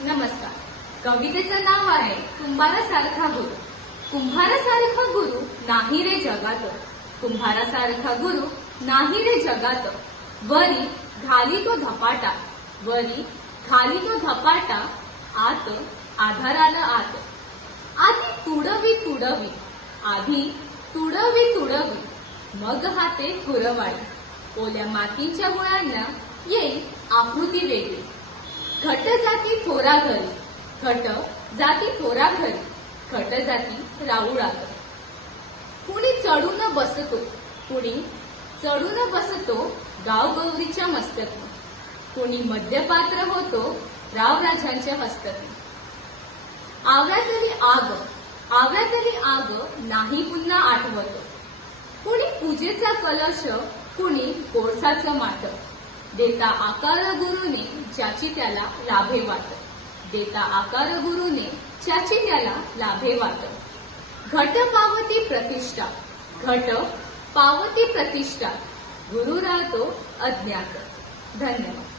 नमस्कार. कवितेचं नाव आहे कुंभारासारखा गुरु. कुंभारासारखा गुरु नाही रे जगात. कुंभारासारखा गुरु नाही रे जगात. वरी घाली तो धपाटा, वरी खाली तो धपाटा. आत आधाराला आत. आधी तुडवी तुडवी, आधी तुडवी तुडवी, मग हाते खुरवाळी. ओल्या मातीच्या गुळांना येईल आकृती वेगळी. घट जाती थोरा घरी, घट जाती थोरा घरी, घट जाती राऊळात. कुणी चढून बसतो, कुणी चढून बसतो गाव गौरीच्या मस्तकी. कुणी मध्यपात्र होतो रावराजांच्या हस्तकी. आवळ्यातली आग, आवळ्यातली आग नाही पुन्हा आठवत. कुणी पूजेचा कलश, कुणी कोळसाचं माठ. देता आकार गुरुने ज्याची त्याला लाभे वाट. देता आकार गुरुने ज्याची त्याला लाभे वाट. घट पावती प्रतिष्ठा, घट पावती प्रतिष्ठा, गुरु राहतो अज्ञात. धन्यवाद.